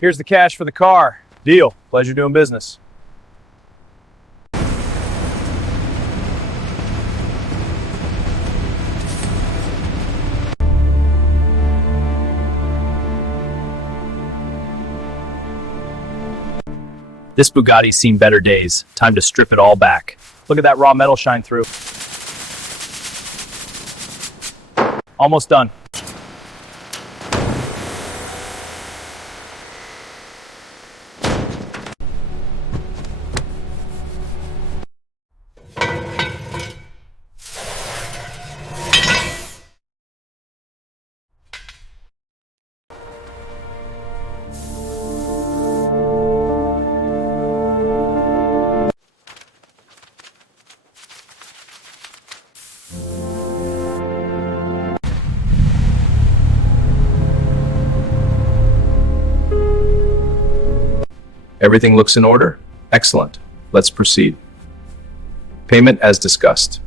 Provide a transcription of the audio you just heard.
Here's the cash for the car. Deal. Pleasure doing business. This Bugatti's seen better days. Time to strip it all back. Look at that raw metal shine through. Almost done. Everything looks in order? Excellent. Let's proceed. Payment as discussed.